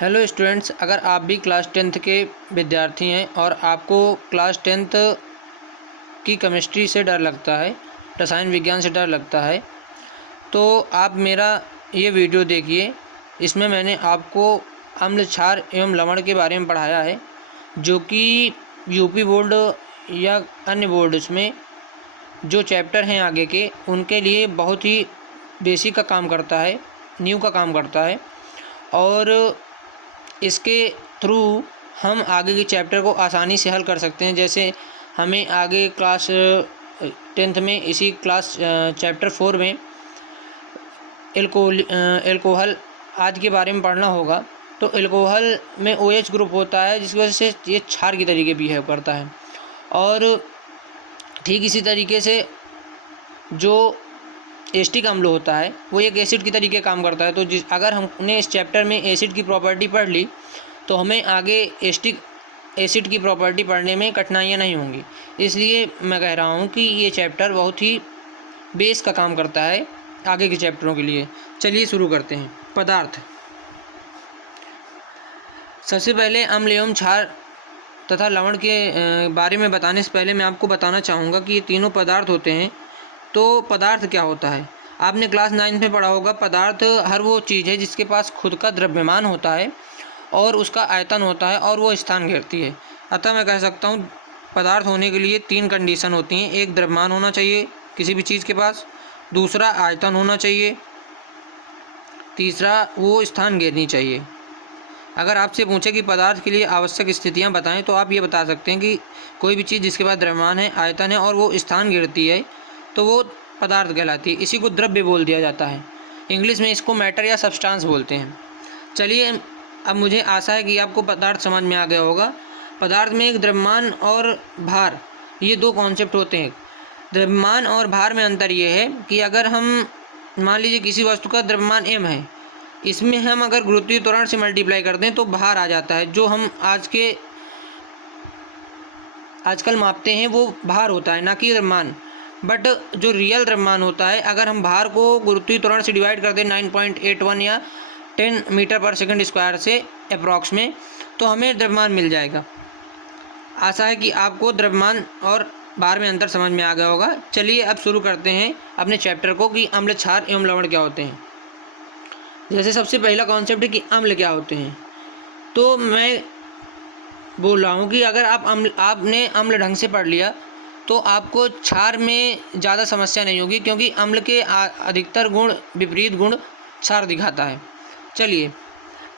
Hello students, अगर आप भी क्लास 10th के विद्यार्थी हैं और आपको क्लास 10th की केमिस्ट्री से डर लगता है, रसायन विज्ञान से डर लगता है, तो आप मेरा ये वीडियो देखिए। इसमें मैंने आपको अम्ल क्षार एवं लवण के बारे में पढ़ाया है, जो कि यूपी बोर्ड या अन्य बोर्ड्स में जो चैप्टर हैं आगे के, उनके लिए बहुत ही बेसिक का काम करता है, नींव का काम करता है। और इसके थ्रू हम आगे के चैप्टर को आसानी से हल कर सकते हैं। जैसे हमें आगे क्लास 10th में इसी क्लास चैप्टर 4 में एल्कोहल आदि के बारे में पढ़ना होगा। तो एल्कोहल में OH ग्रुप होता है, जिसकी वजह से ये क्षार की तरीके बिहेव करता है। और ठीक इसी तरीके से जो एसिटिक अम्ल होता है वो एक एसिड की तरीके काम करता है। तो अगर हमने इस चैप्टर में एसिड की प्रॉपर्टी पढ़ ली तो हमें आगे एसिड की प्रॉपर्टी पढ़ने में कठिनाइयाँ नहीं होंगी। इसलिए मैं कह रहा हूँ कि ये चैप्टर बहुत ही बेस का काम करता है आगे के चैप्टरों के लिए। चलिए शुरू करते हैं। पदार्थ। सबसे पहले अम्ल एवं क्षार तथा लवण के बारे में बताने से पहले मैं आपको बताना चाहूँगा कि ये तीनों पदार्थ होते हैं। तो पदार्थ क्या होता है? आपने क्लास 9 में पढ़ा होगा। पदार्थ हर वो चीज़ है जिसके पास खुद का द्रव्यमान होता है और उसका आयतन होता है और वो स्थान घेरती है। अतः मैं कह सकता हूँ पदार्थ होने के लिए 3 कंडीशन होती हैं। एक, द्रव्यमान होना चाहिए किसी भी चीज़ के पास। दूसरा, आयतन होना चाहिए। तीसरा, वो स्थान घेरनी चाहिए। अगर आपसे पूछे कि पदार्थ के लिए आवश्यक स्थितियाँ बताएं तो आप ये बता सकते हैं कि कोई भी चीज़ जिसके पास द्रव्यमान है, आयतन है और वो स्थान घेरती है, तो वो पदार्थ कहलाती है। इसी को द्रव्य बोल दिया जाता है। इंग्लिश में इसको मैटर या सब्सटेंस बोलते हैं। चलिए, अब मुझे आशा है कि आपको पदार्थ समझ में आ गया होगा। पदार्थ में एक द्रव्यमान और भार, ये 2 कॉन्सेप्ट होते हैं। द्रव्यमान और भार में अंतर ये है कि अगर हम मान लीजिए किसी वस्तु का द्रव्यमान m है, इसमें हम अगर गुरुत्वीय त्वरण से मल्टीप्लाई कर दें तो भार आ जाता है। जो हम आजकल मापते हैं वो भार होता है, ना कि द्रव्यमान। बट जो रियल द्रव्यमान होता है, अगर हम भार को गुरुत्वीय त्वरण से डिवाइड कर दें 9.81 या 10 मीटर पर सेकंड स्क्वायर से अप्रॉक्स में, तो हमें द्रव्यमान मिल जाएगा। आशा है कि आपको द्रव्यमान और भार में अंतर समझ में आ गया होगा। चलिए अब शुरू करते हैं अपने चैप्टर को कि अम्ल, क्षार एवं लवण क्या होते हैं। जैसे सबसे पहला कॉन्सेप्ट है कि अम्ल क्या होते हैं। तो मैं बोल रहा हूँ कि अगर आपने अम्ल ढंग से पढ़ लिया तो आपको क्षार में ज़्यादा समस्या नहीं होगी, क्योंकि अम्ल के अधिकतर गुण, विपरीत गुण क्षार दिखाता है। चलिए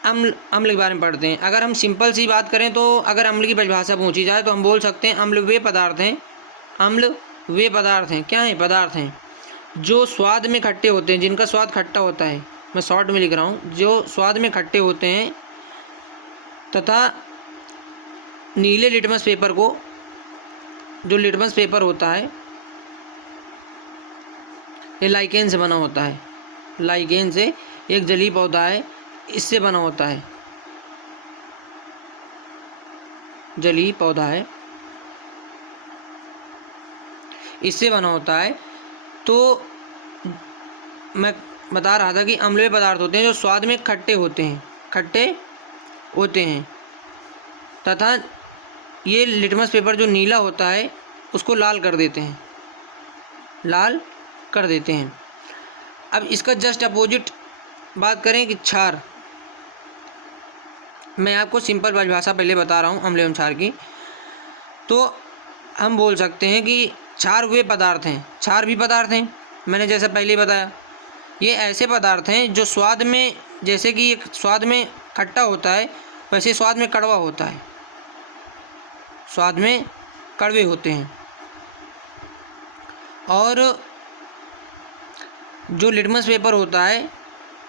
अम्ल के बारे में पढ़ते हैं। अगर हम सिंपल सी बात करें तो अगर अम्ल की परिभाषा पूछी जाए तो हम बोल सकते हैं अम्ल वे पदार्थ हैं। अम्ल वे पदार्थ हैं। क्या हैं? पदार्थ हैं जो स्वाद में खट्टे होते हैं, जिनका स्वाद खट्टा होता है। मैं शॉर्ट में लिख रहा हूँ, जो स्वाद में खट्टे होते हैं तथा नीले लिटमस पेपर को, जो लिटमस पेपर होता है ये लाइकेन से बना होता है। लाइकेन से, एक जलीय पौधा है, इससे बना होता है। जलीय पौधा है, इससे बना होता है। तो मैं बता रहा था कि अम्लीय पदार्थ होते हैं जो स्वाद में खट्टे होते हैं तथा ये लिटमस पेपर जो नीला होता है उसको लाल कर देते हैं। अब इसका जस्ट अपोजिट बात करें कि क्षार। मैं आपको सिंपल परिभाषा पहले बता रहा हूँ अम्ल एवं क्षार की। तो हम बोल सकते हैं कि क्षार वे पदार्थ हैं, क्षार भी पदार्थ हैं। मैंने जैसा पहले बताया, ये ऐसे पदार्थ हैं जो स्वाद में, जैसे कि एक स्वाद में खट्टा होता है वैसे स्वाद में कड़वा होता है, स्वाद में कड़वे होते हैं। और जो लिटमस पेपर होता है,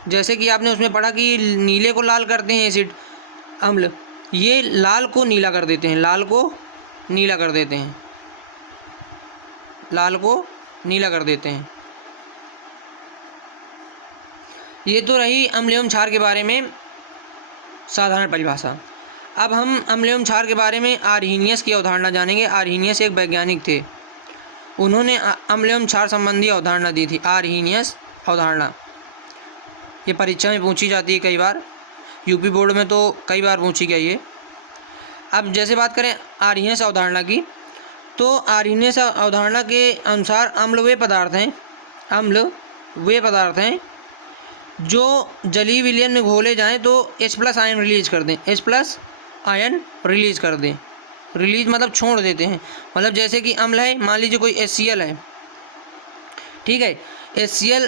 जैसे कि आपने उसमें पढ़ा कि नीले को लाल करते हैं एसिड, अम्ल, ये लाल को नीला कर देते हैं। लाल को नीला कर देते हैं। ये तो रही अम्ल एवं क्षार के बारे में साधारण परिभाषा। अब हम अम्ल एवं क्षार के बारे में आर्हीनियस की अवधारणा जानेंगे। आर्हीनियस एक वैज्ञानिक थे, उन्होंने अम्ल एवं क्षार संबंधी अवधारणा दी थी। आर्हीनियस अवधारणा ये परीक्षा में पूछी जाती है कई बार। यूपी बोर्ड में तो कई बार पूछी गई है। अब जैसे बात करें आर्यस अवधारणा की, तो आर्यस अवधारणा के अनुसार अम्ल वे पदार्थ हैं जो जलीय विलयन में घोले जाएं तो H+ आयन रिलीज कर दें, H+ आयन रिलीज कर दें। रिलीज मतलब छोड़ देते हैं। मतलब जैसे कि अम्ल है, मान लीजिए कोई HCl है, ठीक है, HCl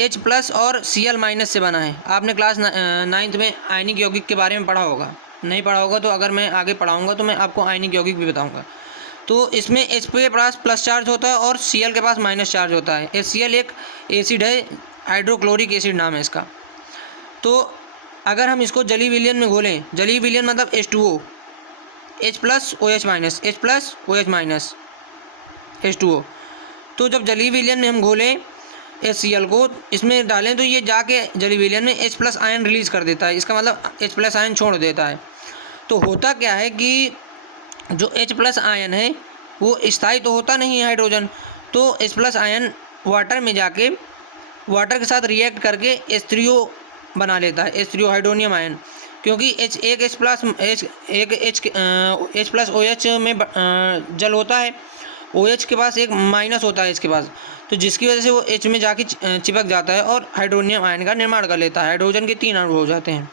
H+ और Cl- से बना है। आपने क्लास 9th में आयनिक यौगिक के बारे में पढ़ा होगा, नहीं पढ़ा होगा तो अगर मैं आगे पढ़ाऊँगा तो मैं आपको आयनिक यौगिक भी बताऊँगा। तो इसमें H के पास प्लस चार्ज होता है और Cl के पास माइनस चार्ज होता है। HCl एक एसिड है, हाइड्रोक्लोरिक एसिड नाम है इसका। तो अगर हम इसको जलीय विलयन में घोलें, जलीय विलयन मतलब H2O, H+ OH-, H2O। तो जब जलीय विलयन में हम घोलें HCl को, इसमें डालें तो ये जाके जलीय विलयन में H+ आयन रिलीज कर देता है। इसका मतलब H+ आयन छोड़ देता है। तो होता क्या है कि जो H+ आयन है वो स्थायी तो होता नहीं है हाइड्रोजन, तो H+ आयन वाटर में जाके वाटर के साथ रिएक्ट करके H3O बना लेता है, H3O हाइड्रोनियम आयन। क्योंकि H प्लस OH में जल होता है, OH के पास एक माइनस होता है इसके पास, तो जिसकी वजह से वो H में जाके चिपक जाता है और हाइड्रोनियम आयन का निर्माण कर लेता है। हाइड्रोजन के 3 अणु हो जाते हैं,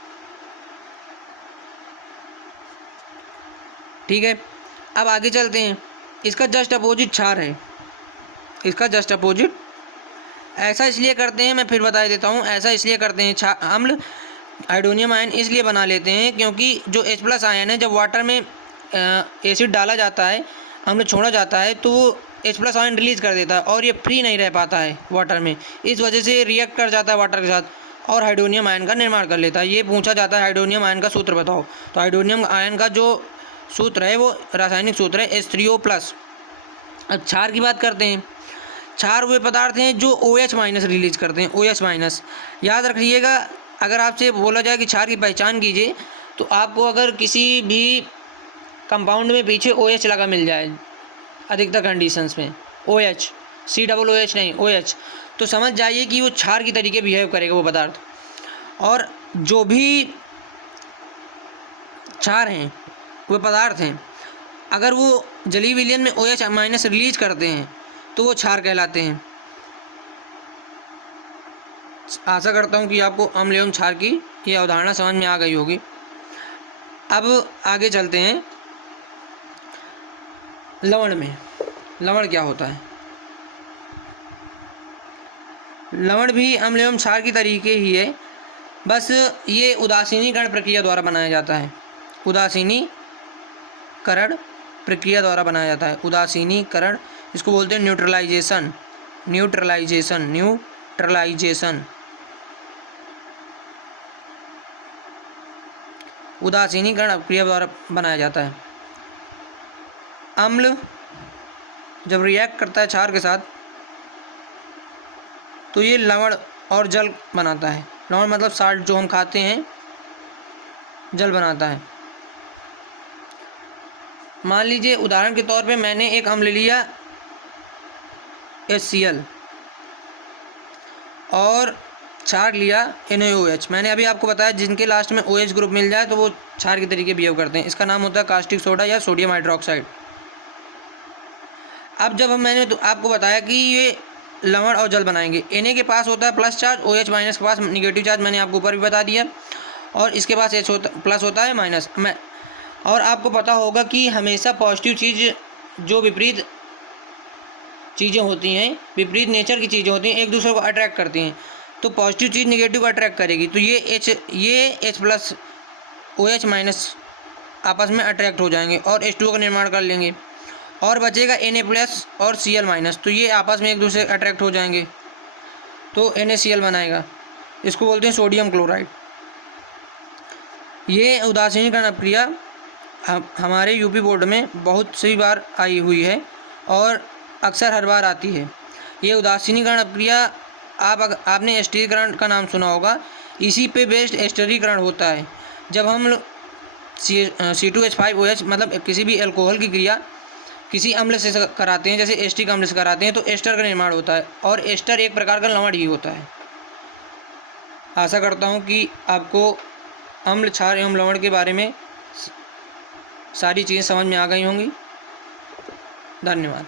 ठीक है। अब आगे चलते हैं। इसका जस्ट अपोजिट क्षार है, इसका जस्ट अपोजिट। ऐसा इसलिए करते हैं, मैं फिर बता देता हूँ, ऐसा इसलिए करते हैं अम्ल हाइड्रोनियम आयन इसलिए बना लेते हैं क्योंकि जो H+ आयन है, जब वाटर में एसिड डाला जाता है, अम्ल छोड़ा जाता है, तो वो H+ आयन रिलीज कर देता है और ये फ्री नहीं रह पाता है वाटर में। इस वजह से रिएक्ट कर जाता है वाटर के साथ और हाइड्रोनियम आयन का निर्माण कर लेता है। ये पूछा जाता है हाइड्रोनियम आयन का सूत्र बताओ, तो हाइड्रोनियम आयन का जो सूत्र है वो रासायनिक सूत्र है H3O+। अब क्षार की बात करते हैं। क्षार वे पदार्थ हैं जो OH- रिलीज करते हैं, OH-। याद रखिएगा, अगर आपसे बोला जाए कि क्षार की पहचान कीजिए, तो आपको अगर किसी भी कंपाउंड में पीछे OH लगा मिल जाए, अधिकतर कंडीशंस में OH, COOH नहीं, OH, तो समझ जाइए कि वो क्षार की तरीके बिहेव करेगा वो पदार्थ। और जो भी क्षार हैं, वो पदार्थ हैं, अगर वो जलीय विलयन में OH- रिलीज करते हैं तो वो क्षार कहलाते हैं। आशा करता हूँ कि आपको अम्ल एवं क्षार की ये अवधारणा समझ में आ गई होगी। अब आगे चलते हैं लवण में। लवण क्या होता है? लवण भी अम्ल एवं क्षार की तरीके ही है, बस ये उदासीनीकरण प्रक्रिया द्वारा बनाया जाता है। उदासीनीकरण प्रक्रिया द्वारा बनाया जाता है। उदासीनीकरण, इसको बोलते हैं न्यूट्रलाइजेशन। उदासीनीकरण प्रक्रिया द्वारा बनाया जाता है। अम्ल जब रिएक्ट करता है क्षार के साथ तो ये लवण और जल बनाता है। लवण मतलब साल्ट जो हम खाते हैं, जल बनाता है। मान लीजिए उदाहरण के तौर पे मैंने एक अम्ल लिया HCl और क्षार लिया NaOH। मैंने अभी आपको बताया जिनके लास्ट में OH ग्रुप मिल जाए तो वो क्षार के तरीके बिहेव करते हैं। इसका नाम होता है कास्टिक सोडा या सोडियम हाइड्रोक्साइड। अब जब मैंने तो आपको बताया कि ये लवण और जल बनाएंगे, Na के पास होता है प्लस चार्ज, OH- के पास निगेटिव चार्ज, मैंने आपको ऊपर भी बता दिया, और इसके पास H प्लस होता है माइनस। और आपको पता होगा कि हमेशा पॉजिटिव चीज़ जो विपरीत चीज़ें होती हैं, विपरीत नेचर की चीज़ें होती हैं, एक दूसरे को अट्रैक्ट करती हैं। तो पॉजिटिव चीज़ नेगेटिव को अट्रैक्ट करेगी, तो ये H+ OH- आपस में अट्रैक्ट हो जाएंगे और H2O का निर्माण कर लेंगे, और बचेगा Na+ और Cl-, तो ये आपस में एक दूसरे अट्रैक्ट हो जाएंगे तो NaCl बनाएगा। इसको बोलते हैं सोडियम क्लोराइड। ये उदासीनीकरण प्रक्रिया हमारे यूपी बोर्ड में बहुत सी बार आई हुई है और अक्सर हर बार आती है। ये उदासीनीकरण प्रक्रिया आपने एस्टरीकरण का नाम सुना होगा, इसी पे बेस्ड एस्टरीकरण होता है। जब हम C2H5OH मतलब किसी भी अल्कोहल की क्रिया किसी अम्ल से कराते हैं, जैसे एस्टिक अम्ल से कराते हैं, तो एस्टर का निर्माण होता है और एस्टर एक प्रकार का लवण ही होता है। आशा करता हूँ कि आपको अम्ल, क्षार एवं लवण के बारे में सारी चीज़ें समझ में आ गई होंगी। धन्यवाद।